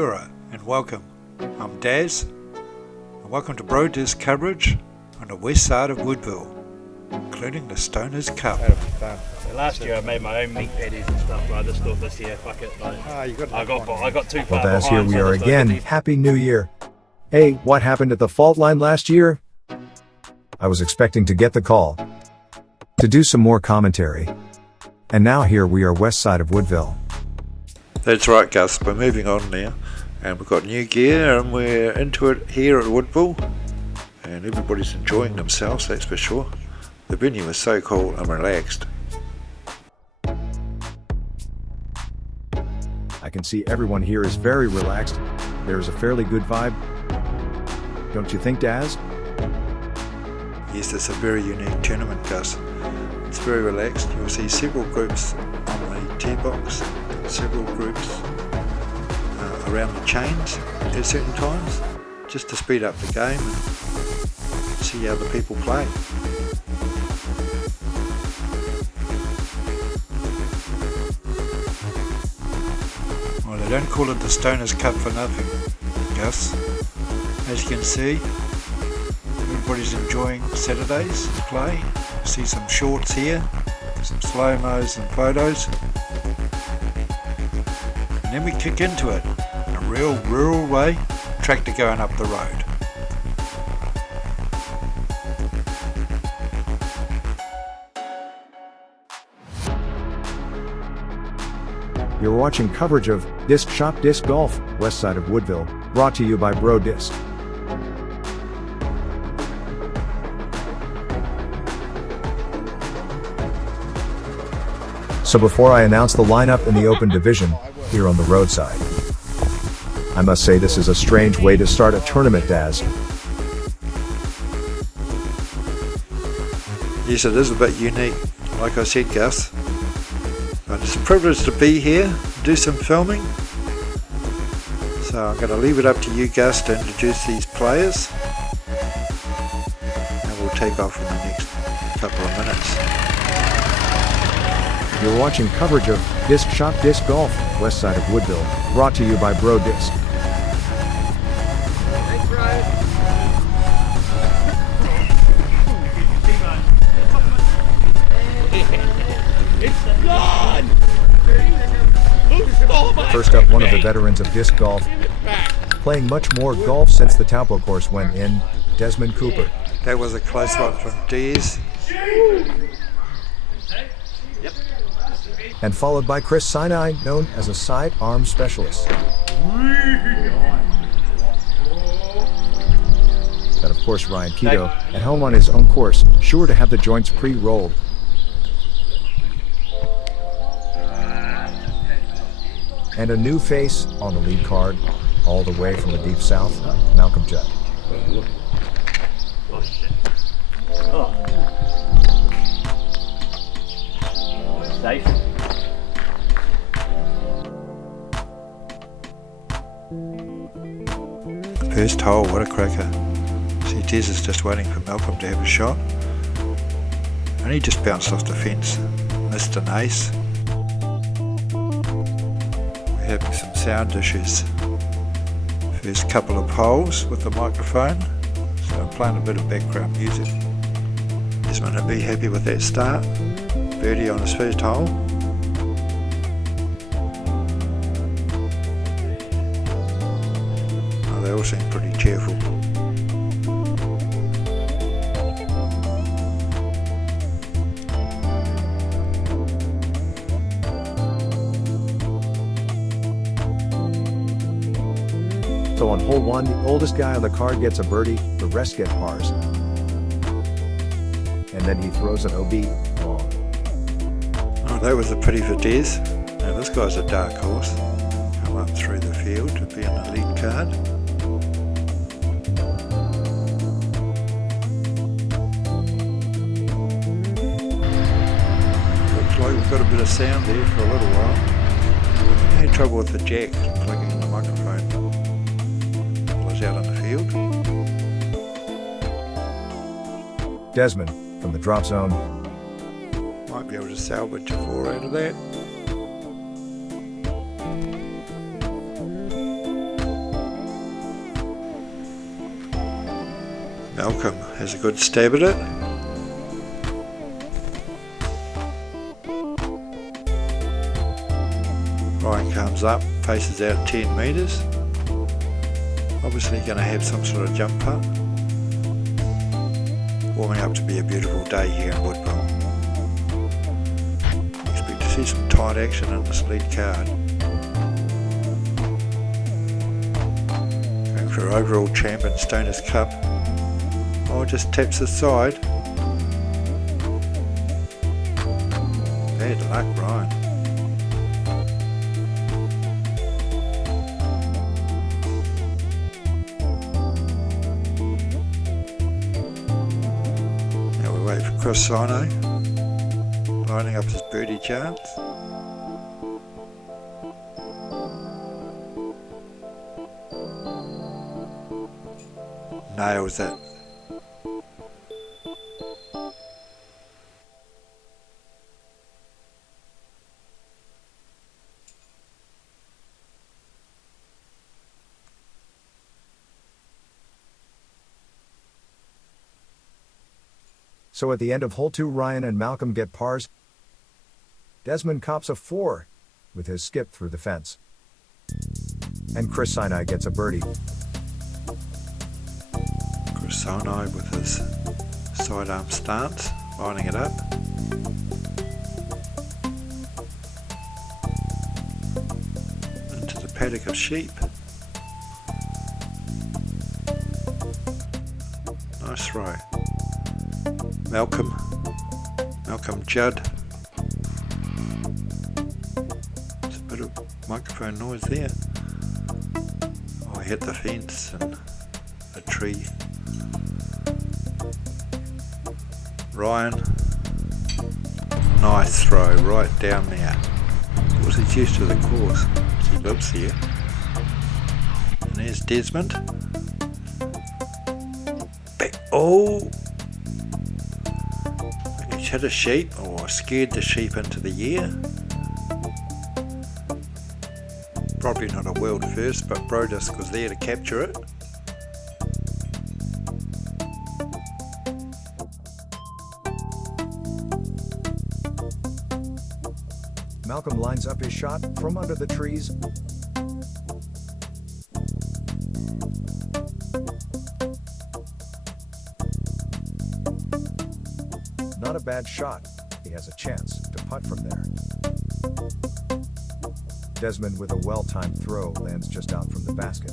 Kia ora and welcome. I'm Dazz and welcome to Dazz coverage on the west side of Woodville, including the Stoners Cup. That'll be fun. Last year I made my own meat patties and stuff, but I just thought this year, fuck it. Like, I got too far Well, Dazz, here behind, we so are I just again. thought, Happy New Year. Hey, what happened at the fault line last year? I was expecting to get the call to do some more commentary. And now here we are west side of Woodville. That's right, Gus. We're moving on now, and we've got new gear, and we're into it here at Woodville, and everybody's enjoying themselves, that's for sure. The venue is so cool and relaxed. I can see everyone here is very relaxed. There's a fairly good vibe. Don't you think, Dazz? Yes, it's a very unique tournament, Gus. It's very relaxed. You'll see several groups on the tee box, several groups around the chains at certain times, just to speed up the game and see how the people play. Well, they don't call it the Stoners Cup for nothing, Gus. As you can see, everybody's enjoying Saturday's play. See some shorts here, some slow-mos and photos. And then we kick into it in a real rural way, tractor going up the road. You're watching coverage of Disc Shop Disc Golf, west side of Woodville, brought to you by Disc. So before I announce the lineup in the open division, here on the roadside, I must say this is a strange way to start a tournament, Dazz. Yes, it is a bit unique, like I said, Gus. But it's a privilege to be here, do some filming. So I'm going to leave it up to you, Gus, to introduce these players. And we'll take off in the next couple of minutes. You're watching coverage of Disc Shop Disc Golf, west side of Woodville, brought to you by Disc. Thanks, Brian. It's gone! Who stole my First up, one of the veterans of disc golf, playing much more golf since the Taupo course went in, Desmond Cooper. That was a close one from Dazz. And followed by Chris Sinai, known as a sidearm specialist. And of course Ryan Keto, at home on his own course, sure to have the joints pre-rolled. And a new face on the lead card, all the way from the deep south, Malcolm Judd. Oh, shit. Oh. Safe. First hole, what a cracker. See, Dazz is just waiting for Malcolm to have a shot. And he just bounced off the fence. Missed an ace. We're having some sound issues. First couple of holes with the microphone. So I'm playing a bit of background music. Desmond will be happy with that start. Birdie on his first hole. They all seem pretty cheerful. So on hole 1, the oldest guy on the card gets a birdie, the rest get pars. And then he throws an OB long. Oh, that was a pity for Dazz. Now this guy's a dark horse. Come up through the field to be on the lead card. Looks like we've got a bit of sound there for a little while. No trouble with the jack plugging in the microphone. Was out on the field. Desmond, from the drop zone. Might be able to salvage a 4 out of that. Malcolm has a good stab at it. Ryan comes up, faces out 10 metres. Obviously going to have some sort of jump putt. Warming up to be a beautiful day here in Woodville. Expect to see some tight action in this lead card. Going for overall champion Stoners Cup. Oh, just taps the side. Bad luck, Ryan. Wait for Chris Sino, lining up his birdie chance. Nails it. So at the end of hole 2, Ryan and Malcolm get pars. Desmond cops a 4 with his skip through the fence. And Chris Sinai gets a birdie. Chris Sinai with his sidearm stance, lining it up. Into the paddock of sheep. Nice throw. Malcolm Judd. There's a bit of microphone noise there. Oh, he hit the fence and a tree. Ryan, nice throw right down there. Of course, he's used to the course. He lives here. And there's Desmond. Back. Oh! Hit a sheep or scared the sheep into the air. Probably not a world first, but Brodisc was there to capture it. Malcolm lines up his shot from under the trees. Not a bad shot. He has a chance to putt from there. Desmond with a well-timed throw lands just out from the basket.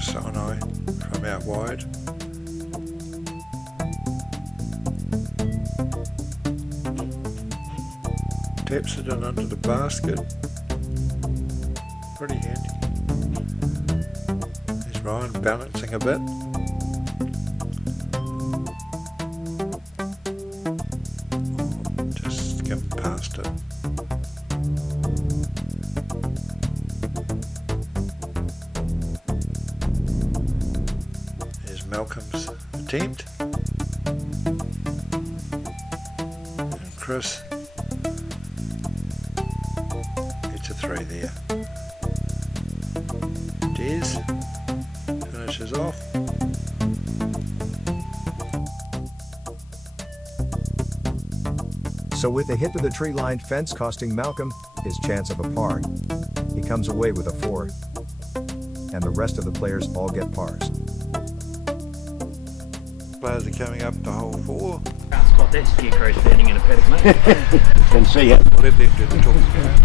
Sinai from out wide. Taps it in under the basket. Pretty handy. There's Ryan balancing a bit. Just skimmed past it. There's Malcolm's attempt. And Chris gets a 3 there. Dazz finishes off. So with a hit to the tree-lined fence costing Malcolm his chance of a par, he comes away with a 4. And the rest of the players all get pars. Players are coming up to hole 4. Can't spot that scarecrow standing in a paddock, mate. Can see it. We'll let them do the talking now.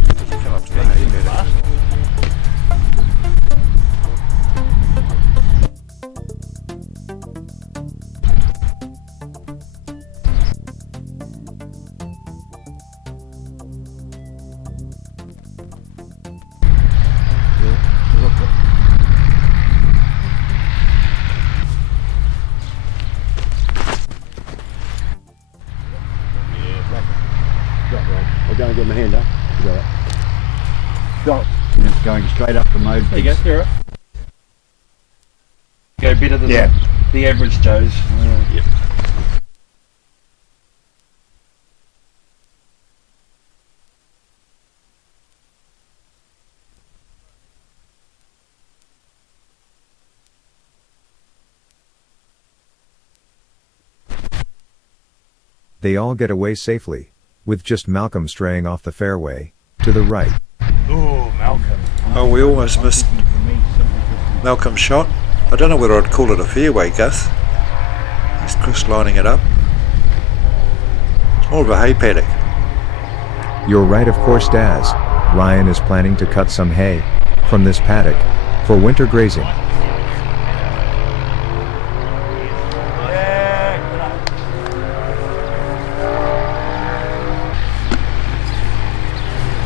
Come up to the hay paddock. I'm going to get my hand up. You got it. Stop. And it's going straight up the mode. There you go, you're right. Go better than the average Joes. Yep. They all get away safely, with just Malcolm straying off the fairway, to the right. Oh, Malcolm. Oh, we almost missed Malcolm's shot. I don't know whether I'd call it a fairway, Gus. There's Chris lining it up. It's more of a hay paddock. You're right, of course, Dazz. Ryan is planning to cut some hay from this paddock for winter grazing.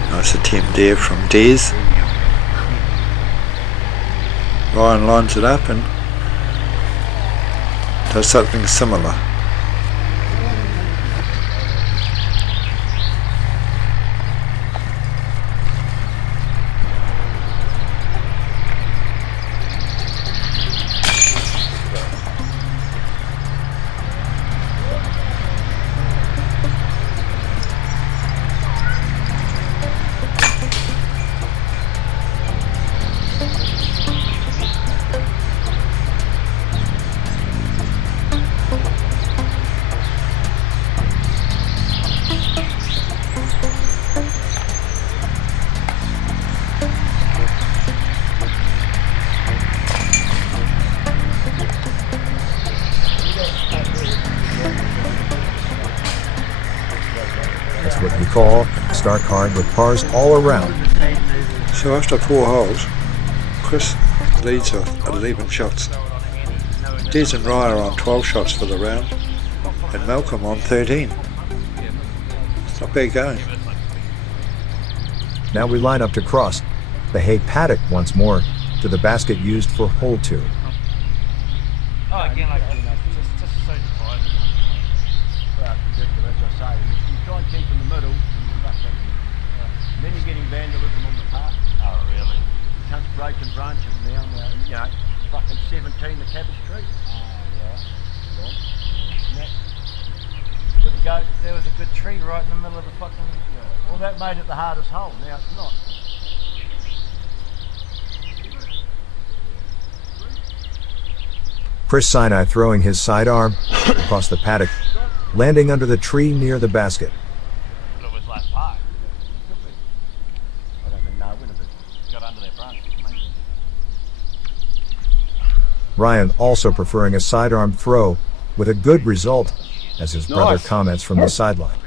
Nice attempt there from Dazz. Ryan lines it up and does something similar. That's what we call start hard with pars all around. So after 4 holes, Chris leads with 11 shots. Dazz and Ryan are on 12 shots for the round, and Malcolm on 13. It's not bad going. Now we line up to cross the hay paddock once more to the basket used for hole 2. Oh, again, like, just so defined. Well, ridiculous, as I say. You try and keep in the middle, and then you're getting vandalism on the park. Oh, really? Cunts breaking branches now, you know, fucking 17 the cabbage tree. Wouldn't go, there was a good tree right in the middle of the fucking... Well, that made it the hardest hole, now it's not. Chris Sinai throwing his sidearm across the paddock, landing under the tree near the basket. But it was last part. I don't even know when it Got under their branch. Ryan also preferring a sidearm throw with a good result, as his brother comments from the sideline.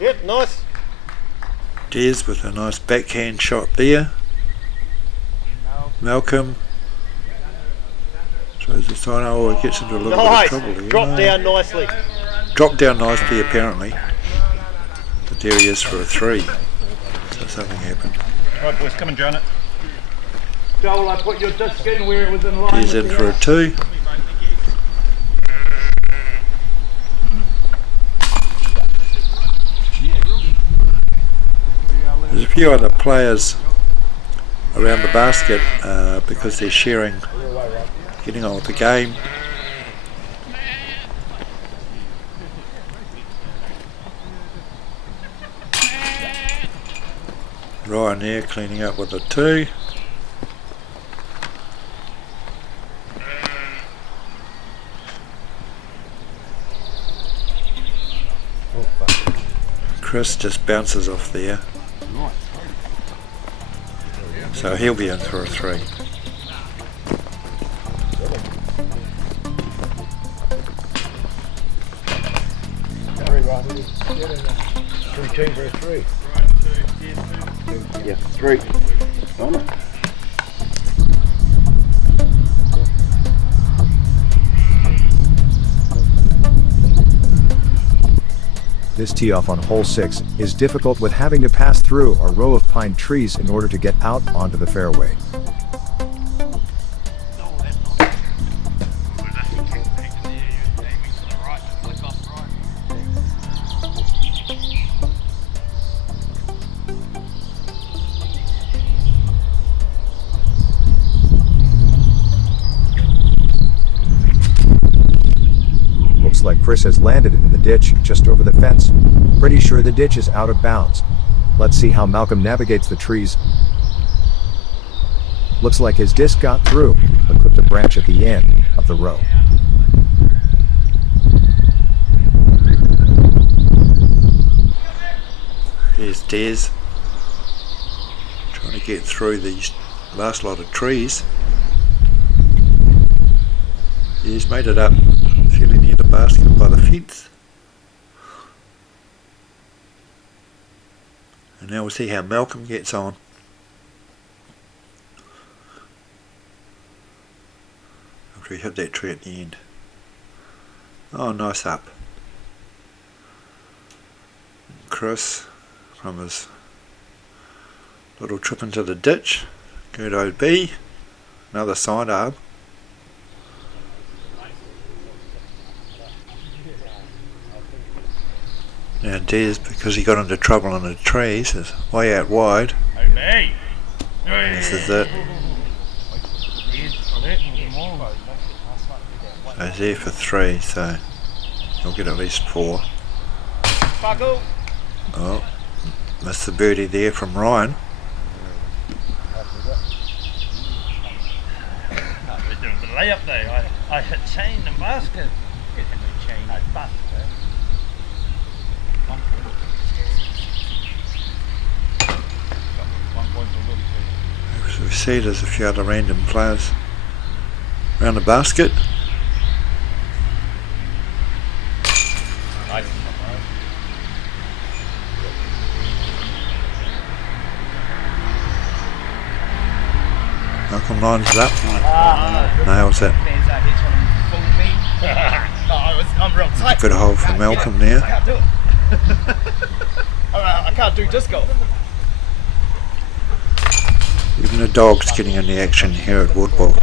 Yep, nice. Dazz with a nice backhand shot there. Malcolm throws the side. Oh, it gets into a little bit of trouble here. Drop down nicely. Dropped down nicely apparently. But there he is for a 3. So something happened. Right, boys, come and join it. Joel, I put your disc in where it was in line. Dazz in for a 2. There's a few other players around the basket because they're sharing, getting on with the game. Ryan there cleaning up with a 2. Chris just bounces off there. So he'll be in for a 3. Three for a 3. Yeah, 3. On it. This tee off on hole 6 is difficult with having to pass through a row of pine trees in order to get out onto the fairway. Looks like Chris has landed in the ditch just over the fence. Pretty sure the ditch is out of bounds. Let's see how Malcolm navigates the trees. Looks like his disc got through, but clipped a branch at the end of the row. Here's Dazz trying to get through these last lot of trees. He's made it up fairly near the basket by the fence. And now we'll see how Malcolm gets on. After he hit that tree at the end. Oh, nice up. Chris from his little trip into the ditch. Good OB. Another side arb. Now Dazz, because he got into trouble in the trees, is way out wide. This is it. So he's there for 3, so he'll get at least 4. Oh, missed the birdie there from Ryan. We're doing the layup though. I hit chain and basket. I bust, As we see, there's a few other random players around the basket. Malcolm lines it up. Nails it. Good hole for Malcolm there. I can't do disc golf. Even the dog's getting in the action here at Woodville.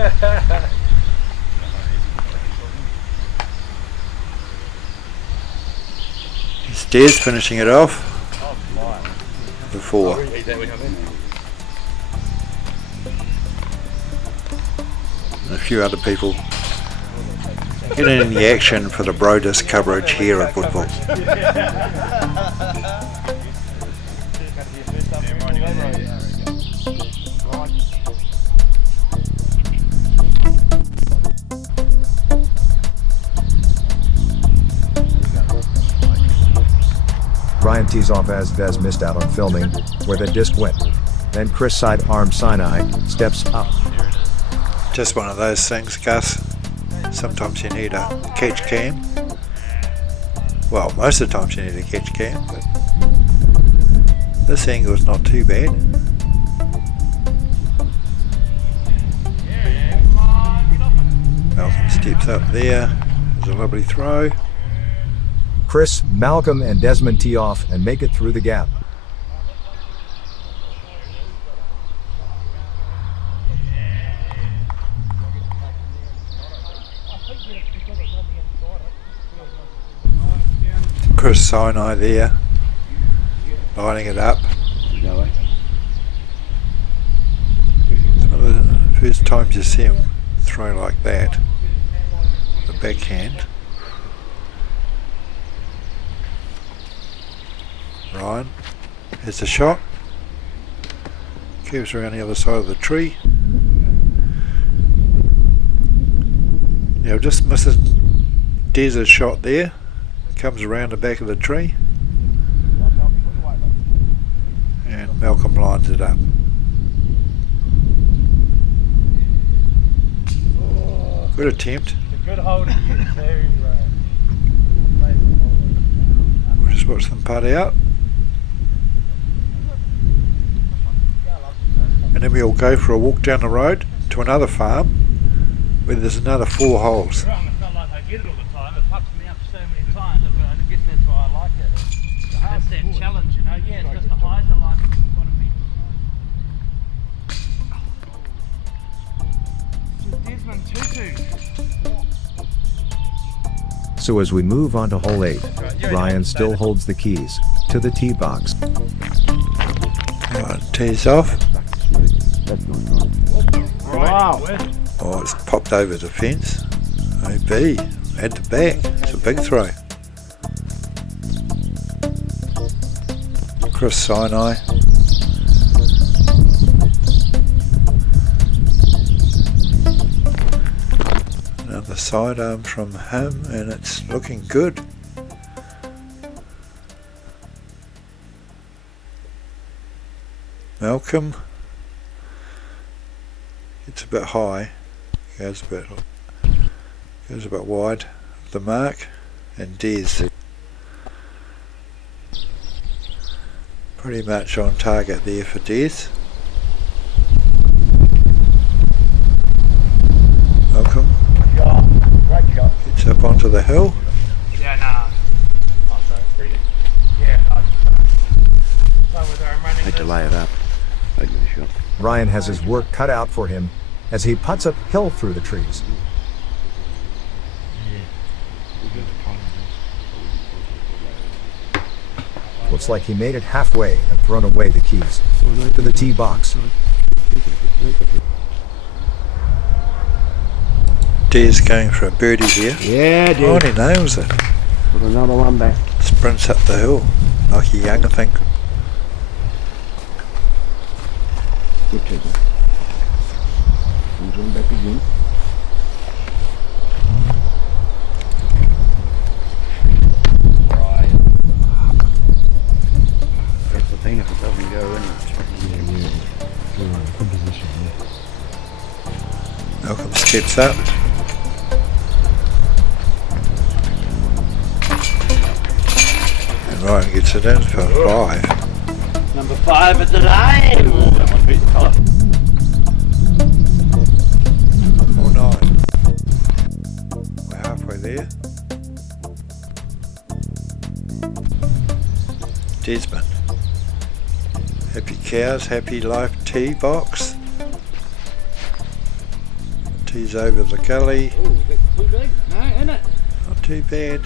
It's Dazz finishing it off. The 4. And a few other people getting in the action for the Brodus coverage here at Woodville. Ryan tees off as Dazz missed out on filming where the disc went. Then Chris sidearm Sinai steps up. Just one of those things, Gus. Sometimes you need a catch cam. Well, most of the times you need a catch cam, but this angle is not too bad. Malcolm steps up there. There's a lovely throw. Chris, Malcolm, and Desmond tee off and make it through the gap. Chris Sinai there, lining it up. It's one of the first times you see him throw like that, the backhand. Ryan has the shot, curves around the other side of the tree. Now just misses Dazz's shot there, comes around the back of the tree, and Malcolm lines it up. Good attempt. Good hold. We'll just watch them putt out. And then we'll go for a walk down the road to another farm where there's another 4 holes. It's not like I get it all the time. It fucks me up so many times. I guess that's why I like it. That's that challenge, you know. Yeah, it's just the Hyzer line. Desmond Tutu. So as we move on to hole 8, Ryan still holds the keys to the tee box. Right, tees off. Wow. Oh, it's popped over the fence. OB, at the back. It's a big throw. Chris Sinai. the sidearm from him, and it's looking good. Malcolm gets a bit high, goes a bit wide of the mark, and Dazz pretty much on target there for Dazz. Malcolm Great shot. gets up onto the hill. Yeah, no. Oh, sorry, breathing. Yeah, so with our running Had to lay it up. Take a shot. Ryan has his work cut out for him as he putts uphill through the trees. Looks like he made it halfway and thrown away the keys to the tee box. Dazz going for a birdie here. Yeah, Oh, dude. and he nails it. Put another one back. Sprints up the hill like a young thing. Good taker. Comes on back again. Right. That's the thing, if it doesn't go in, good position, Malcolm steps up. And Ryan gets it in for 5. Number 5 at the line. Oh, that one beat the colour. Or 9. We're halfway there. Desmond. Happy cows, happy life tee box. Tee's over the gully. Oh, is it too big? No, isn't it? Not too bad.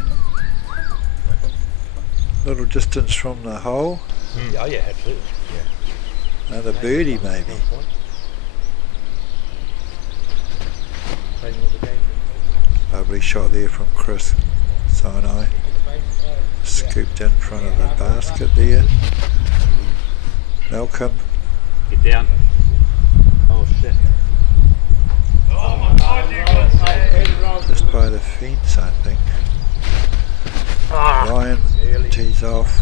Little distance from the hole. Oh, yeah, absolutely. Another birdie maybe. Lovely shot there from Chris Sinai. Scooped in front of the basket there. Malcolm Get down. Oh, shit. Oh, my God, you got just by the fence, I think. Ryan tees off.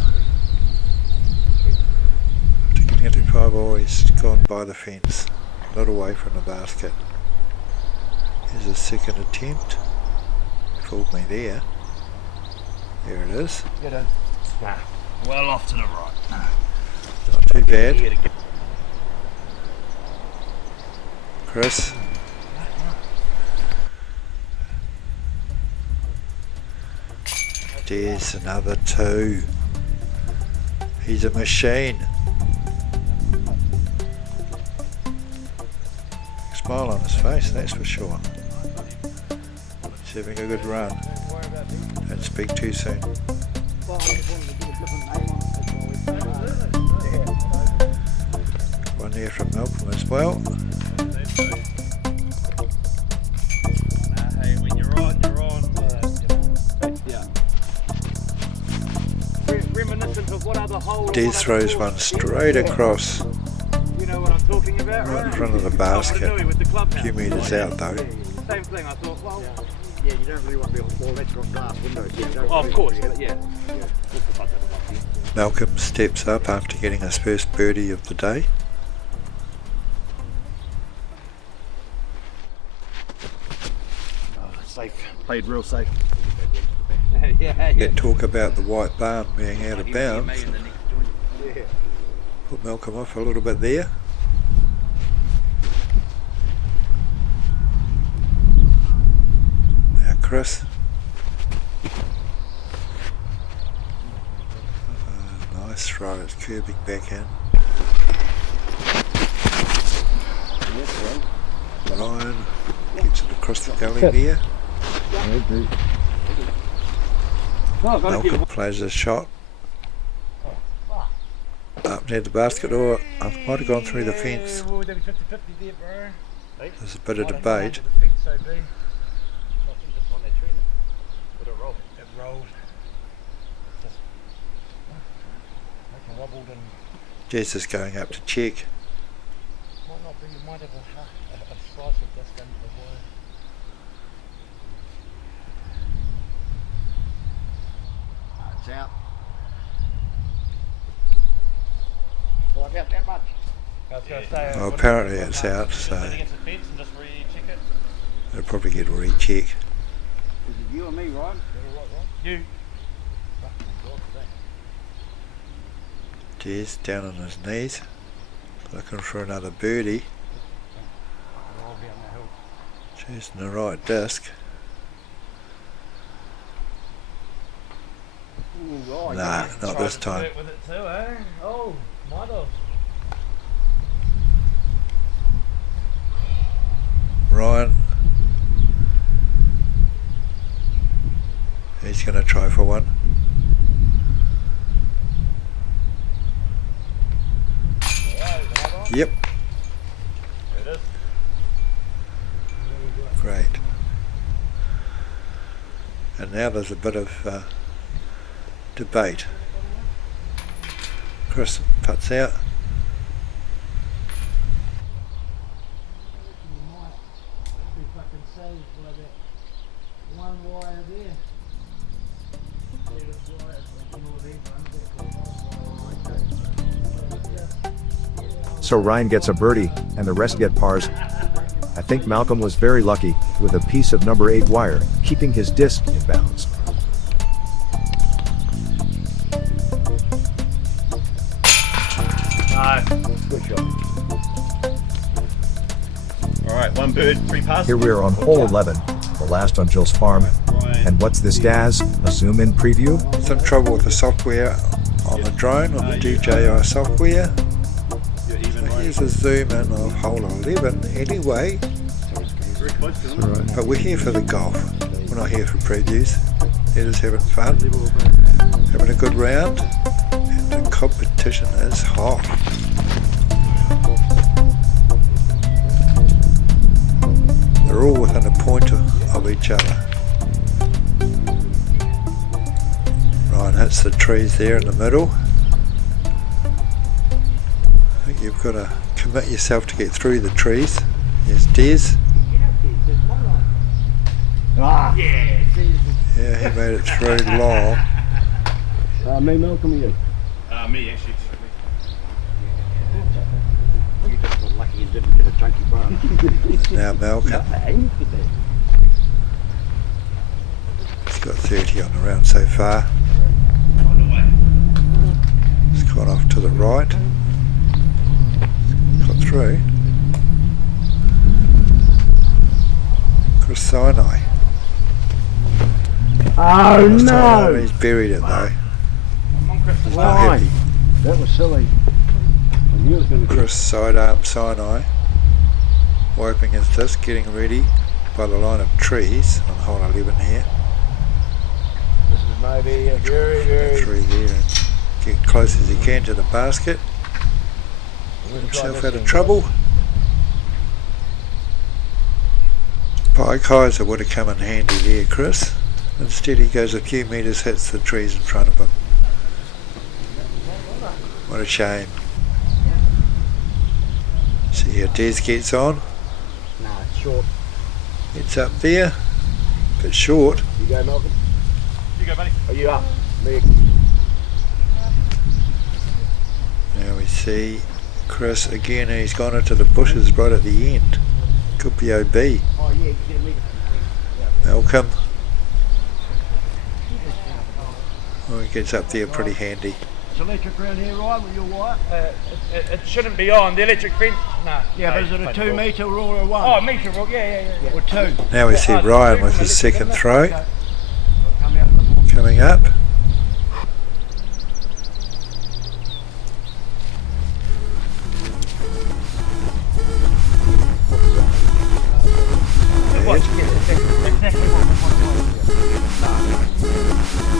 After getting it to 5 all, he's gone by the fence, not away from the basket. Here's a second attempt. Fooled me there. There it is. Get in. Well off to the right. Not too bad. Chris. There's another 2. He's a machine. Smile on his face, that's for sure. He's having a good run. Don't speak too soon. One there from Malcolm as well. Hey, when you're on, you're on. Yeah. Reminiscent of what other hole. Dazz throws one straight across, You know what I'm talking about? right in front of the basket. A few metres out though. Same thing, I thought, well. Yeah, you don't really want to be on all that's got glass windows. Oh, of course, yeah. Malcolm steps up after getting his first birdie of the day. Safe. Played real safe. Yeah. Yet talk about the white barn being out of bounds. Put Malcolm off a little bit there. Now Chris. Nice throw, it's curving back in. Ryan gets it across the gully there. Malcolm plays a shot up near the basket, or I might have gone through the fence. There's a bit of debate. Jess is going up to check. About that much. I was going to say. Well, apparently it's out, so Against the fence and just recheck it. they'll probably get a recheck. Is it you or me, Ryan? You. Dazz down on his knees, looking for another birdie. Choosing the right disc. Nah, not this time. With it too, eh? Oh, might have. Ryan, he's going to try for one. Yep. There it is. Great. And now there's a bit of debate. Chris puts out. So Ryan gets a birdie, and the rest get pars. I think Malcolm was very lucky, with a piece of number 8 wire, keeping his disc in bounds. Nice. Good shot. Alright, one bird, 3 passes. Here we are on hole 11, the last on Jill's farm. And what's this, Dazz? A zoom-in preview? Some trouble with the software on the drone, on the DJI software. So here's a zoom in of hole 11 anyway. But we're here for the golf. We're not here for previews. They're just having fun, having a good round, and the competition is hot. They're all within a point of each other. Ryan hits the trees there in the middle. I think you've got to commit yourself to get through the trees. There's Dazz. Ah! Yeah. Yeah, he made it through long. Me, Malcolm, or you? Me, actually. You just got lucky and didn't get a chunky bar. Now Malcolm. He's got 30 on the round so far. He's gone off to the right. Got through. Chris Sinai. Oh no! He's buried it though. It's not Why? heavy. That was silly. I knew it was going to Chris sidearm Sinai. Wiping his disc, getting ready by the line of trees on hole 11 here. This is maybe a very Through there and get close as he can to the basket. Get himself out of trouble. Pike Hyzer would have come in handy there, Chris. Instead he goes a few metres, hits the trees in front of him. What a shame. See how Dazz gets on. Nah, it's short. It's up there, but short. You go, Malcolm. You go, buddy. Are you up? Me. Now we see Chris again, and he's gone into the bushes right at the end. Could be OB. Oh yeah, you get me. Malcolm. Oh, he gets up there pretty handy. It's electric around here, Ryan, with your wire? It shouldn't be on. The electric fence? No. Yeah, but is it a 2 metre rule or a 1? Oh, metre rule. Yeah. Or 2? Now we see Ryan with his second throw Come out a bit more. coming up.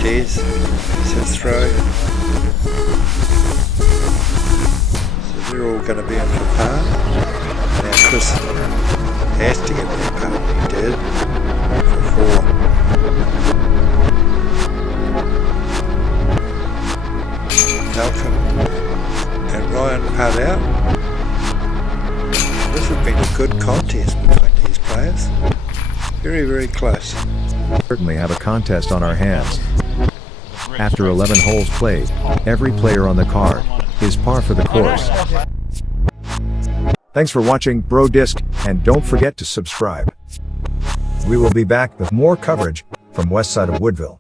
Dazz, his throw. So they're all going to be in for par. Now Chris has to get that par. He did for 4. Malcolm and Ryan putt out. This has been a good contest between these players. Very, very close. Certainly have a contest on our hands. After 11 holes played, every player on the card is par for the course. Thanks for watching Bro Disc, and don't forget to subscribe. We will be back with more coverage from west side of Woodville.